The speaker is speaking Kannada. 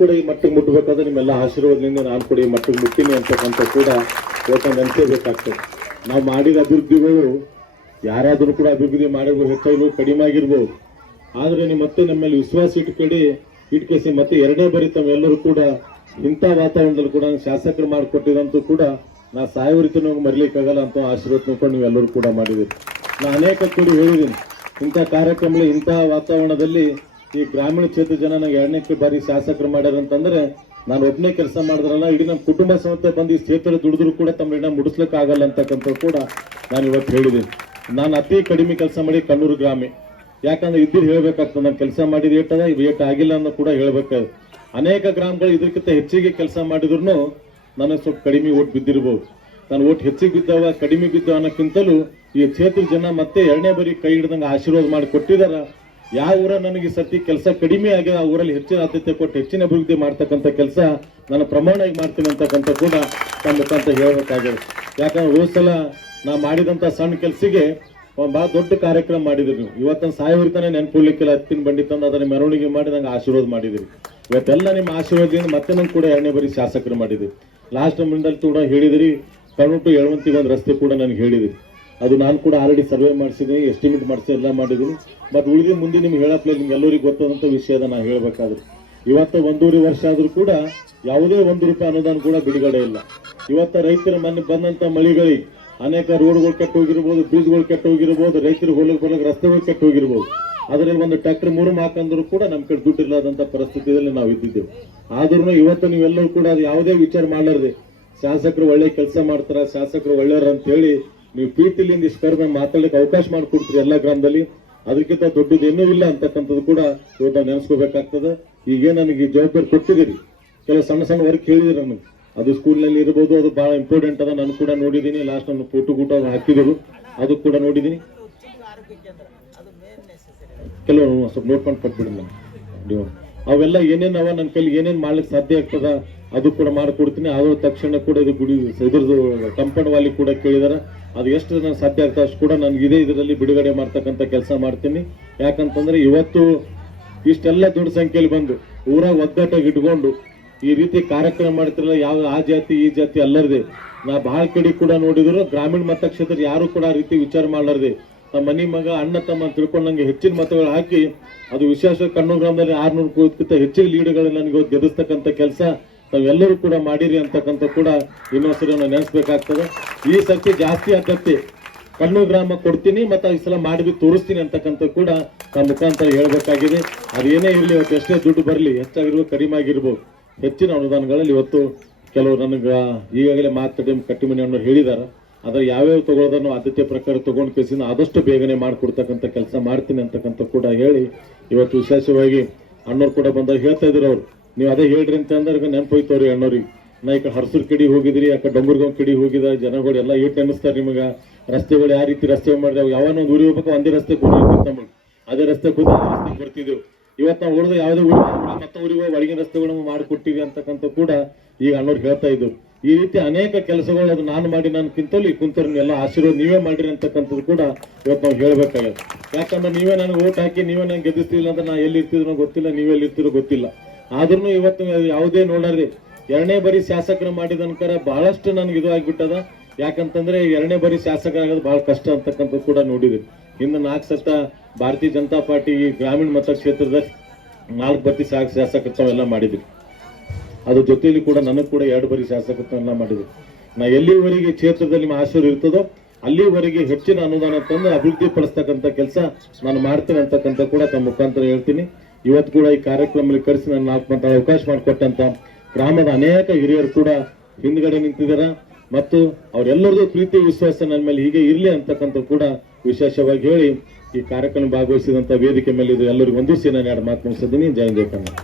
ಕೂಡ ಈ ಮಟ್ಟಿಗೆ ಮುಟ್ಟಬೇಕಾದ್ರೆ ನಿಮ್ಮೆಲ್ಲ ಆಶೀರ್ವಾದದಿಂದ ನಾನು ಕೂಡ ಈ ಮಟ್ಟಿಗೆ ಮುಟ್ಟಿನಿ ಅಂತಕ್ಕಂಥ ಕೂಡ ನೆನೆಸಬೇಕಾಗ್ತದೆ. ನಾವು ಮಾಡಿದ ಅಭಿವೃದ್ಧಿಗಳು ಯಾರಾದರೂ ಕೂಡ ಅಭಿವೃದ್ಧಿ ಮಾಡಿರ್ಬೋದು, ಹೆಚ್ಚಾಗಿರ್ಬೋದು, ಕಡಿಮೆ ಆಗಿರ್ಬೋದು. ಆದರೆ ನೀವು ಮತ್ತೆ ನಮ್ಮಲ್ಲಿ ವಿಶ್ವಾಸ ಇಟ್ಕೇಸಿ ಮತ್ತೆ ಎರಡನೇ ಬಾರಿ ತಾವೆಲ್ಲರೂ ಕೂಡ ಇಂಥ ವಾತಾವರಣದಲ್ಲಿ ಕೂಡ ಶಾಸಕರು ಮಾಡಿಕೊಟ್ಟಿದಂತೂ ಕೂಡ ನಾ ಸಾಯುವ ರೀತಿ ನಮಗೆ ಮರಿಲಿಕ್ಕಾಗಲ್ಲ ಅಂತ ಆಶೀರ್ವಾದ ನೋಡ್ಕೊಂಡು ನೀವೆಲ್ಲರೂ ಕೂಡ ಮಾಡಿದ್ದೀರಿ. ನಾನು ಅನೇಕ ಕೂಡಿ ಹೇಳಿದ್ದೀನಿ, ಇಂಥ ಕಾರ್ಯಕ್ರಮ ಇಂಥ ವಾತಾವರಣದಲ್ಲಿ ಈ ಗ್ರಾಮೀಣ ಕ್ಷೇತ್ರ ಜನ ನಂಗೆ ಎರಡನೇ ಬಾರಿ ಶಾಸಕರು ಮಾಡ್ಯಾರಂತಂದ್ರೆ ನಾನು ಒಬ್ಬನೇ ಕೆಲಸ ಮಾಡಿದ್ರಲ್ಲ, ಇಡೀ ನಮ್ಮ ಕುಟುಂಬ ಸಮೇತ ಬಂದು ಈ ಕ್ಷೇತ್ರ ದುಡಿದ್ರು ಕೂಡ ತಮ್ಮ ಇನ್ನ ಮುಡಿಸ್ಲಿಕ್ಕೆ ಆಗಲ್ಲ ಅಂತಕ್ಕಂಥ ಕೂಡ ನಾನು ಇವತ್ತು ಹೇಳಿದ್ದೀನಿ. ನಾನು ಅತಿ ಕಡಿಮೆ ಕೆಲಸ ಮಾಡಿ ಕಣ್ಣೂರು ಗ್ರಾಮಿ, ಯಾಕಂದ್ರೆ ಇದ್ದಿದ್ದು ಹೇಳ್ಬೇಕಾಗ್ತದೆ. ನಾನು ಕೆಲಸ ಮಾಡಿದ ಏಟದ ಇದು ಏಟ ಆಗಿಲ್ಲ ಅನ್ನೋ ಕೂಡ ಹೇಳ್ಬೇಕಾಗ್ತದೆ. ಅನೇಕ ಗ್ರಾಮಗಳು ಇದಕ್ಕಿಂತ ಹೆಚ್ಚಿಗೆ ಕೆಲಸ ಮಾಡಿದ್ರು ನನಗೆ ಸ್ವಲ್ಪ ಕಡಿಮೆ ಓಟ್ ಬಿದ್ದಿರ್ಬೋದು. ನಾನು ಓಟ್ ಹೆಚ್ಚಿಗೆ ಬಿದ್ದವ ಕಡಿಮೆ ಬಿದ್ದವ ಅನ್ನೋಕ್ಕಿಂತಲೂ ಈ ಕ್ಷೇತ್ರ ಜನ ಮತ್ತೆ ಎರಡನೇ ಬಾರಿ ಕೈ ಹಿಡ್ದಂಗೆ ಆಶೀರ್ವಾದ ಮಾಡಿ ಕೊಟ್ಟಿದಾರ. ಯಾವ ಊರ ನನಗೆ ಈ ಸರ್ತಿ ಕೆಲಸ ಕಡಿಮೆ ಆಗಿದೆ ಆ ಊರಲ್ಲಿ ಹೆಚ್ಚಿನ ಆದ್ಯತೆ ಕೊಟ್ಟು ಹೆಚ್ಚಿನ ಅಭಿವೃದ್ಧಿ ಮಾಡ್ತಕ್ಕಂಥ ಕೆಲಸ ನಾನು ಪ್ರಮಾಣವಾಗಿ ಮಾಡ್ತೀನಿ ಅಂತಕ್ಕಂಥ ಕೂಡ ತಮ್ಮ ಮುಖಾಂತರ ಹೇಳಬೇಕಾಗಿದೆ. ಯಾಕಂದ್ರೆ ಹೋದ ಸಲ ನಾ ಮಾಡಿದಂಥ ಸಣ್ಣ ಕೆಲಸಿಗೆ ಒಂದು ಭಾಳ ದೊಡ್ಡ ಕಾರ್ಯಕ್ರಮ ಮಾಡಿದ್ರಿ ನೀವು. ಇವತ್ತೊಂದು ಸಾಯವರಿತಾನೆ ನೆನ್ಪುಳ್ಲಿಕ್ಕೆಲ್ಲ ಹತ್ತಿನ ಬಂಡಿ ತಂದು ಅದನ್ನ ಮೆರವಣಿಗೆ ಮಾಡಿ ನಂಗೆ ಆಶೀರ್ವಾದ ಮಾಡಿದಿರಿ. ಇವತ್ತೆಲ್ಲ ನಿಮ್ಮ ಆಶೀರ್ವಾದದಿಂದ ಮತ್ತೆ ನಂಗೆ ಕೂಡ ಎರಡನೇ ಬಾರಿ ಶಾಸಕರು ಮಾಡಿದ್ರಿ. ಲಾಸ್ಟ್ ಮುಂದಲ್ಲಿ ಕೂಡ ಹೇಳಿದಿರಿ, ಕಣ್ಣುಟ್ಟು ಎಳವಂತಿಗೆ ಒಂದು ರಸ್ತೆ ಕೂಡ ನನಗೆ ಹೇಳಿದಿರಿ. ಅದು ನಾನು ಕೂಡ ಆಲ್ರೆಡಿ ಸರ್ವೆ ಮಾಡಿಸಿದ್ದೀನಿ, ಎಸ್ಟಿಮೇಟ್ ಮಾಡಿಸಿ ಎಲ್ಲ ಮಾಡಿದ್ದೀನಿ. ಮತ್ತು ಉಳಿದ ಮುಂದೆ ನಿಮ್ಗೆ ಹೇಳಪ್ಲೆ ನಿಮ್ಗೆ ಎಲ್ಲರಿಗೂ ಗೊತ್ತಾದಂಥ ವಿಷಯದ ನಾನು ಹೇಳಬೇಕಾದ್ರೆ ಇವತ್ತು 1.5 ವರ್ಷ ಆದರೂ ಕೂಡ ಯಾವುದೇ ₹1 ಅನುದಾನ ಕೂಡ ಬಿಡುಗಡೆ ಇಲ್ಲ. ಇವತ್ತು ರೈತರ ಮನೆ ಬಂದಂಥ ಮಳೆಗಳಿಗೆ ಅನೇಕ ರೋಡ್ಗಳು ಕೆಟ್ಟು ಹೋಗಿರ್ಬೋದು, ಬ್ರಿಡ್ಜ್ಗಳು ಕೆಟ್ಟು ಹೋಗಿರ್ಬೋದು, ರೈತರು ಹೋಗ್ಲಿಕ್ಕೆ ಬರೋಕ್ಕೆ ರಸ್ತೆಗಳು ಕೆಟ್ಟು ಹೋಗಿರ್ಬೋದು. ಅದರಲ್ಲಿ ಒಂದು ಟ್ರ್ಯಾಕ್ಟರ್ 3 ಹಾಕಂದ್ರು ಕೂಡ ನಮ್ಮ ಕಡೆ ದುಡ್ಡು ಇಲ್ಲದಂಥ ಪರಿಸ್ಥಿತಿಯಲ್ಲಿ ನಾವು ಇದ್ದಿದ್ದೆವು. ಆದ್ರೂ ಇವತ್ತು ನೀವೆಲ್ಲರೂ ಕೂಡ ಅದು ಯಾವುದೇ ವಿಚಾರ ಮಾಡಲಾರ್ದೆ ಶಾಸಕರು ಒಳ್ಳೆ ಕೆಲಸ ಮಾಡ್ತಾರ, ಶಾಸಕರು ಒಳ್ಳೆಯವ್ರ ಅಂತ ಹೇಳಿ ನೀವು ಪ್ರೀತಿಲಿಂದ ಇಷ್ಟು ಕರೆದ ಮಾತಾಡ್ಲಿಕ್ಕೆ ಅವಕಾಶ ಮಾಡಿಕೊಡ್ತೀರಿ ಎಲ್ಲ ಗ್ರಾಮದಲ್ಲಿ. ಅದಕ್ಕಿಂತ ದೊಡ್ಡದು ಏನೂ ಇಲ್ಲ ಅಂತಕ್ಕಂಥದ್ದು ಕೂಡ ಇವತ್ತು ನಾವು ನೆನೆಸ್ಕೋಬೇಕಾಗ್ತದೆ. ಈಗೇ ನನಗೆ ಜವಾಬ್ದಾರಿ ಕೊಟ್ಟಿದ್ದೀರಿ, ಕೆಲವು ಸಣ್ಣ ಸಣ್ಣ ವರ್ಕ್ ಹೇಳಿದಿರಿ ನನಗೆ. ಅದು ಸ್ಕೂಲ್ನಲ್ಲಿ ಇರ್ಬೋದು, ಅದು ಭಾಳ ಇಂಪಾರ್ಟೆಂಟ್ ಅದ. ನಾನು ಕೂಡ ನೋಡಿದ್ದೀನಿ. ಲಾಸ್ಟ್ ನನ್ನ ಫೋಟೋ ಹಾಕಿದ್ರು, ಅದು ಕೂಡ ನೋಡಿದ್ದೀನಿ. ಕೆಲವು ಸ್ವಲ್ಪ ನೋಡ್ಕೊಂಡು ಕೊಟ್ಬಿಡಿ ನಾನು. ನೀವು ಅವೆಲ್ಲ ಏನೇನವ ನನ್ನ ಕೈಲಿ ಏನೇನು ಮಾಡ್ಲಿಕ್ಕೆ ಸಾಧ್ಯ ಆಗ್ತದ ಅದು ಕೂಡ ಮಾಡಿಕೊಡ್ತೀನಿ. ಆದ್ರೂ ತಕ್ಷಣ ಕೂಡ ಇದು ಗುಡಿ ಇದ್ರದ್ದು ಕಂಪೌಂಡ್ ವಾಲಿ ಕೂಡ ಕೇಳಿದಾರೆ. ಅದು ಎಷ್ಟು ನನಗೆ ಸಾಧ್ಯ ಆಗ್ತದೆ ಅಷ್ಟು ಕೂಡ ನನಗೆ ಇದರಲ್ಲಿ ಬಿಡುಗಡೆ ಮಾಡ್ತಕ್ಕಂಥ ಕೆಲಸ ಮಾಡ್ತೀನಿ. ಯಾಕಂತಂದ್ರೆ ಇವತ್ತು ಇಷ್ಟೆಲ್ಲ ದೊಡ್ಡ ಸಂಖ್ಯೆಯಲ್ಲಿ ಬಂದು ಊರಾಗ ಒಗ್ಗಟ್ಟಾಗಿ ಇಟ್ಕೊಂಡು ಈ ರೀತಿ ಕಾರ್ಯಕ್ರಮ ಮಾಡ್ತಿರಲ್ಲ, ಯಾವ ಆ ಜಾತಿ ಈ ಜಾತಿ ಅಲ್ಲರದೆ ನಾ ಬಹಳ ಕಡೆ ಕೂಡ ನೋಡಿದ್ರು ಗ್ರಾಮೀಣ ಮತಕ್ಷೇತ್ರ ಯಾರು ಕೂಡ ಆ ರೀತಿ ವಿಚಾರ ಮಾಡಲಾರ್ದೆ ನಮ್ಮ ಮನೆ ಮಗ ಅಣ್ಣ ತಮ್ಮ ತಿಳ್ಕೊಂಡು ನಂಗೆ ಹೆಚ್ಚಿನ ಮತಗಳು ಹಾಕಿ ಅದು ವಿಶೇಷ ಕಣ್ಣೂರು ಗ್ರಾಮದಲ್ಲಿ 600ಕ್ಕಿಂತ ಹೆಚ್ಚಿನ ಲೀಡ್ಗಳು ನನಗೆ ಗೆಲ್ಲಿಸ್ತಕ್ಕಂಥ ಕೆಲಸ ತಾವೆಲ್ಲರೂ ಕೂಡ ಮಾಡಿರಿ ಅಂತಕ್ಕಂಥ ಕೂಡ ಇನ್ನೊಂದ್ಸರಿ ನಾವು ನೆನೆಸ್ಬೇಕಾಗ್ತದೆ. ಈ ಸರ್ತಿ ಜಾಸ್ತಿ ಆದ್ಯತೆ ಕಣ್ಣೂರು ಗ್ರಾಮ ಕೊಡ್ತೀನಿ ಮತ್ತು ಈ ಸಲ ಮಾಡಿ ತೋರಿಸ್ತೀನಿ ಅಂತಕ್ಕಂಥ ಕೂಡ ನಮ್ಮ ಮುಖಾಂತರ ಹೇಳ್ಬೇಕಾಗಿದೆ. ಅದೇನೇ ಇರಲಿ, ಇವತ್ತು ಎಷ್ಟೇ ದುಡ್ಡು ಬರಲಿ, ಹೆಚ್ಚಾಗಿರ್ಬೋದು ಕಡಿಮೆ ಆಗಿರ್ಬೋದು, ಹೆಚ್ಚಿನ ಅನುದಾನಗಳಲ್ಲಿ ಇವತ್ತು ಕೆಲವರು ನನಗೆ ಈಗಾಗಲೇ ಮಾತಾಡಿ ಕಟ್ಟಿಮನಿ ಅನ್ನೋರು ಹೇಳಿದಾರೆ. ಆದರೆ ಯಾವ್ಯಾವ ತಗೊಳ್ಳೋದನ್ನು ಆದ್ಯತೆ ಪ್ರಕಾರ ತಗೊಂಡು ಕೇಸಿನ ಆದಷ್ಟು ಬೇಗನೆ ಮಾಡಿಕೊಡ್ತಕ್ಕಂಥ ಕೆಲಸ ಮಾಡ್ತೀನಿ ಅಂತಕ್ಕಂಥ ಕೂಡ ಹೇಳಿ ಇವತ್ತು ವಿಶೇಷವಾಗಿ ಅಣ್ಣವ್ರು ಕೂಡ ಬಂದಾಗ ಹೇಳ್ತಾ ಇದ್ರು ಅವರು, ನೀವು ಅದೇ ಹೇಳ್ರಿ ಅಂತ ಅಂದ್ರೆ ನೆನಪು ಹೋಯ್ತವ್ರಿ ಅಣ್ಣವ್ರಿಗೆ. ನಾ ಈ ಕಡೆ ಹರ್ಸೂರ್ ಕಡೆ ಹೋಗಿದ್ರಿ, ಆ ಕಡೆ ಡೊಂಗರ್ಗಾಂವ್ ಕಡೆ ಹೋಗಿದ ಜನಗಳು ಎಲ್ಲ ಏಟ್ ಅನ್ನಿಸ್ತಾರೆ ನಿಮಗೆ. ರಸ್ತೆಗಳು ಯಾವ ರೀತಿ ರಸ್ತೆ ಮಾಡಿದ್ರೆ ಯಾವನೊಂದು ಊರಿಗೆ ಹೋಗ್ಬೇಕು ಒಂದೇ ರಸ್ತೆ ಕೂಡಿರ್ತಿತ್ತು, ಅದೇ ರಸ್ತೆ ಕೂದ ರಸ್ತೆ ಬರ್ತಿದ್ದೆವು. ಇವತ್ತು ನಾವು ಉಳಿದ ಯಾವುದೇ ಊರಿಗೆ ಮತ್ತೆ ಊರಿಗೆ ಒಳಗಿನ ರಸ್ತೆಗಳನ್ನು ಮಾಡಿಕೊಟ್ಟಿವಿ ಅಂತಕ್ಕಂಥ ಕೂಡ ಈಗ ಅಣ್ಣವ್ರು ಹೇಳ್ತಾ ಇದ್ರು. ಈ ರೀತಿ ಅನೇಕ ಕೆಲಸಗಳು ಅದು ನಾನು ಮಾಡಿ ನಾನು ಕುಂತವ್ರನ್ನ ಎಲ್ಲ ಆಶೀರ್ವಾದ ನೀವೇ ಮಾಡಿರಿ ಅಂತಕ್ಕಂಥದ್ದು ಕೂಡ ಇವತ್ತು ನಾವು ಹೇಳ್ಬೇಕಾಗುತ್ತೆ. ಯಾಕಂದ್ರೆ ನೀವೇ ನನಗೆ ಓಟ್ ಹಾಕಿ ನೀವೇ ನಂಗೆ ಗೆದ್ದಿಸ್ತಿಲ್ಲ ಅಂದ್ರೆ ನಾ ಎಲ್ಲಿ ಇರ್ತಿದ್ನೋ ಗೊತ್ತಿಲ್ಲ, ನೀವೆಲ್ಲಿ ಇರ್ತಿರೋ ಗೊತ್ತಿಲ್ಲ. ಆದ್ರೂ ಇವತ್ತು ಯಾವುದೇ ನೋಡ್ರಿ ಎರಡನೇ ಬಾರಿ ಶಾಸಕರು ಮಾಡಿದನ್ಕರ ಬಹಳಷ್ಟು ನನಗೆ ಇದು ಆಗ್ಬಿಟ್ಟದ. ಯಾಕಂತಂದ್ರೆ ಎರಡನೇ ಬಾರಿ ಶಾಸಕ ಆಗೋದು ಬಹಳ ಕಷ್ಟ ಅಂತಕ್ಕಂಥದ್ದು ಕೂಡ ನೋಡಿದ್ರಿ. ಇನ್ನು 4 ಸತ ಭಾರತೀಯ ಜನತಾ ಪಾರ್ಟಿ ಗ್ರಾಮೀಣ ಮತಕ್ಷೇತ್ರದ 4 ಬಾರಿ ಶಾಸಕತ್ವ ಎಲ್ಲ ಮಾಡಿದ್ರಿ. ಅದ್ರ ಜೊತೆಯಲ್ಲಿ ಕೂಡ ನನಗೆ ಕೂಡ 2 ಬಾರಿ ಶಾಸಕತ್ವ ಎಲ್ಲ ಮಾಡಿದ್ರು. ನಾ ಎಲ್ಲಿವರೆಗೆ ಕ್ಷೇತ್ರದಲ್ಲಿ ನಿಮ್ಮ ಆಶೀರ್ವಾದ ಇರ್ತದೋ ಅಲ್ಲಿವರೆಗೆ ಹೆಚ್ಚಿನ ಅನುದಾನ ತಂದು ಅಭಿವೃದ್ಧಿ ಪಡಿಸ್ತಕ್ಕಂಥ ಕೆಲಸ ನಾನು ಮಾಡ್ತೇನೆ ಅಂತಕ್ಕಂಥ ಕೂಡ ತಮ್ಮ ಮುಖಾಂತರ ಹೇಳ್ತೀನಿ. ಇವತ್ತು ಕೂಡ ಈ ಕಾರ್ಯಕ್ರಮದಲ್ಲಿ ಕರೆಸಿ ನನ್ನ 4 ಮಾತಾಡೋ ಅವಕಾಶ ಮಾಡಿಕೊಟ್ಟಂತ ಗ್ರಾಮದ ಅನೇಕ ಹಿರಿಯರು ಕೂಡ ಹಿಂದ್ಗಡೆ ನಿಂತಿದ್ದಾರೆ ಮತ್ತು ಅವರೆಲ್ಲರದು ಪ್ರೀತಿ ವಿಶ್ವಾಸ ನನ್ನ ಮೇಲೆ ಹೀಗೆ ಇರಲಿ ಅಂತಕ್ಕಂಥ ಕೂಡ ವಿಶೇಷವಾಗಿ ಹೇಳಿ ಈ ಕಾರ್ಯಕ್ರಮ ಭಾಗವಹಿಸಿದಂಥ ವೇದಿಕೆ ಮೇಲೆ ಇದು ಎಲ್ಲರಿಗೂ ವಂದಿಸಿ ನಾನು 2 ಮಾತು ಮುಗಿಸಿದ್ದೀನಿ. ಜೈ ಕನ್ನಡ.